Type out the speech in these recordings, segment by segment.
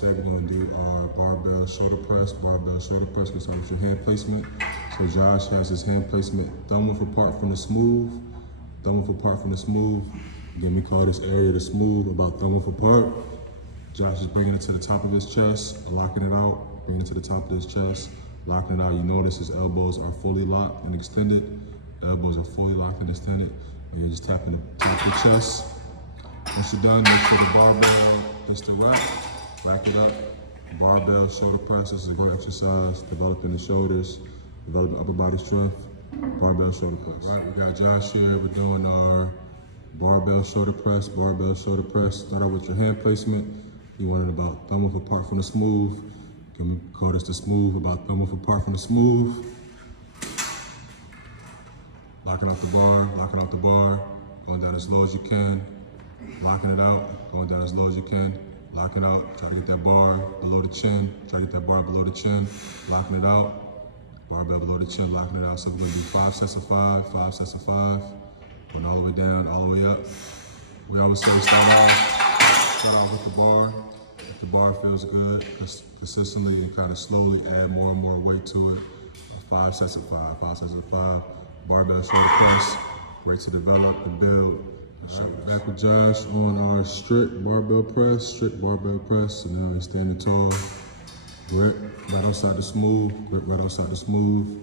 Today we're going to do our barbell shoulder press. Barbell shoulder press, we start with your hand placement. So Josh has his hand placement thumb width apart from the smooth. Thumb width apart from the smooth. Again, we call this area the smooth, about thumb width apart. Josh is bringing it to the top of his chest, locking it out, bringing it to the top of his chest, locking it out. You notice his elbows are fully locked and extended. Elbows are fully locked and extended. And you're just tapping the top of the chest. Once you're done, make sure the barbell hits the rack. Rack it up. Barbell shoulder press. This is a great exercise. Developing the shoulders, developing upper body strength. Barbell shoulder press. All right, we got Josh here. We're doing our barbell shoulder press. Barbell shoulder press. Start out with your hand placement. You want it about thumb width apart from the smooth. Can we call this the smooth? About thumb width apart from the smooth. Locking out the bar. Locking out the bar. Going down as low as you can. Locking it out. Going down as low as you can. Locking out, try to get that bar below the chin. Try to get that bar below the chin. Locking it out. Barbell below the chin, locking it out. So we're gonna do 5 sets of 5, 5 sets of 5. Going all the way down, all the way up. We always say start off with the bar. If the bar feels good, consistently and kind of slowly add more and more weight to it. 5 sets of 5, 5 sets of 5. Barbell shoulder press, great to develop and build. Right, back with Josh on our strict barbell press, So now he's standing tall. Grip right outside the smooth, grip right outside the smooth.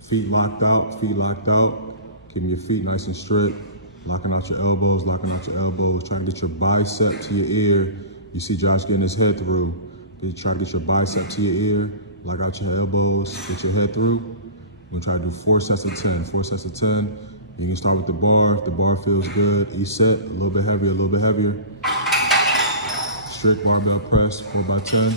Feet locked out, Keeping your feet nice and straight. Locking out your elbows, Trying to get your bicep to your ear. You see Josh getting his head through. Try to get your bicep to your ear. Lock out your elbows, get your head through. We're gonna try to do 4 sets of 10, 4 sets of 10. You can start with the bar. If the bar feels good, each set, a little bit heavier, Strict barbell press, 4x10.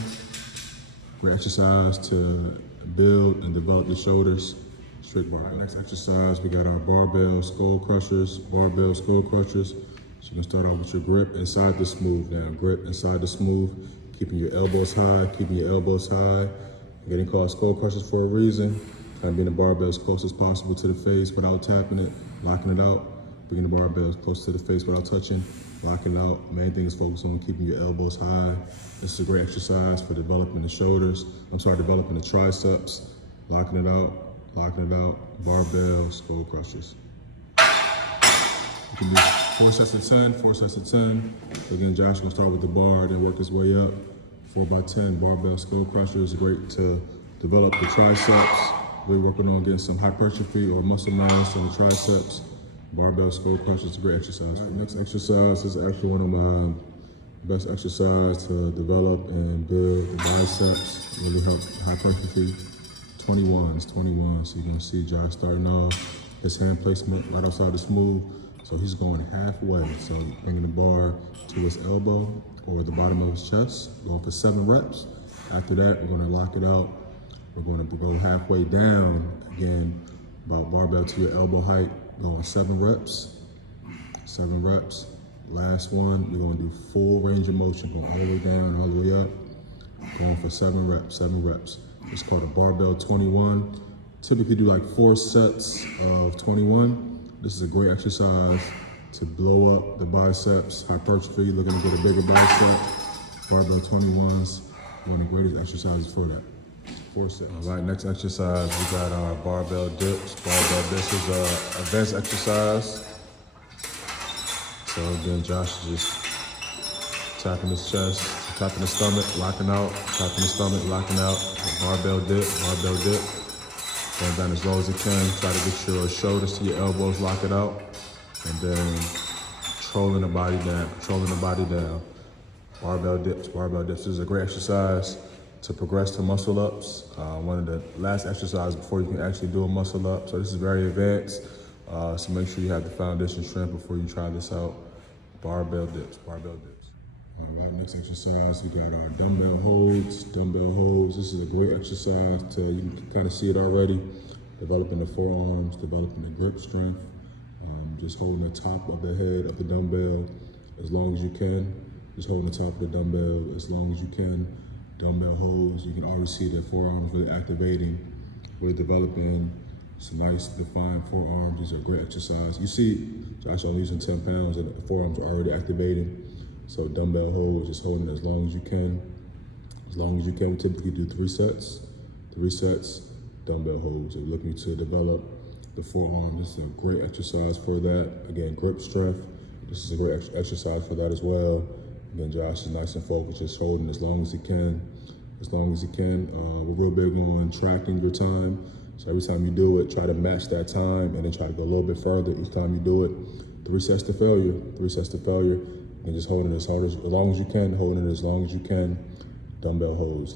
Great exercise to build and develop the shoulders. Strict barbell. Right, next exercise, we got our barbell skull crushers. So you can start off with your grip inside the smooth now. Grip inside the smooth, keeping your elbows high, Getting called skull crushers for a reason. Trying to bring the barbell as close as possible to the face without tapping it, locking it out. Bringing the barbell as close to the face without touching, locking it out. Main thing is focus on keeping your elbows high. This is a great exercise for developing the shoulders. Developing the triceps. Locking it out, barbell, skull crushers. You can do 4 sets of 10, 4 sets of 10. Again, Josh will start with the bar, then work his way up. 4x10 barbell skull crushers, great to develop the triceps. We're working on getting some hypertrophy or muscle mass on the triceps. Barbell skull crushers is a great exercise. Right, next exercise is actually one of my best exercise to develop and build the biceps, really help hypertrophy. 21s. So you're gonna see Josh starting off his hand placement right outside the smooth. So he's going halfway. So bringing the bar to his elbow or the bottom of his chest, going for 7 reps. After that, we're gonna lock it out. We're going to go halfway down, again, about barbell to your elbow height, going 7 reps. Last one, we're going to do full range of motion, going all the way down, all the way up, going for 7 reps. It's called a barbell 21. Typically do like 4 sets of 21. This is a great exercise to blow up the biceps, hypertrophy, looking to get a bigger bicep. Barbell 21s, one of the greatest exercises for that. 4 sets. All right, next exercise, we got our barbell dips. Barbell dips is an advanced exercise. So again, Josh is just tapping his chest, tapping his stomach, locking out, Barbell dip. Going down as low as you can. Try to get your shoulders to your elbows, lock it out. And then controlling the body down. Barbell dips is a great exercise to progress to muscle ups. One of the last exercises before you can actually do a muscle up. So this is very advanced. So make sure you have the foundation strength before you try this out. Barbell dips. All right, next exercise, we got our dumbbell holds. This is a great exercise you can kind of see it already. Developing the forearms, developing the grip strength. Just holding the top of the head of the dumbbell as long as you can. Just holding the top of the dumbbell as long as you can. Dumbbell holds, you can already see the forearms really activating. We're developing some nice defined forearms. These are a great exercise. You see, Josh only using 10 pounds and the forearms are already activating. So dumbbell holds, just holding as long as you can. As long as you can, we typically do 3 sets, dumbbell holds. If you're looking to develop the forearm, this is a great exercise for that. Again, grip strength, this is a great exercise for that as well. Again, Josh is nice and focused, just holding as long as he can. We're real big on tracking your time. So every time you do it, try to match that time and then try to go a little bit further each time you do it. 3 sets to failure. And just holding it as long as you can, holding it as long as you can. Dumbbell holds.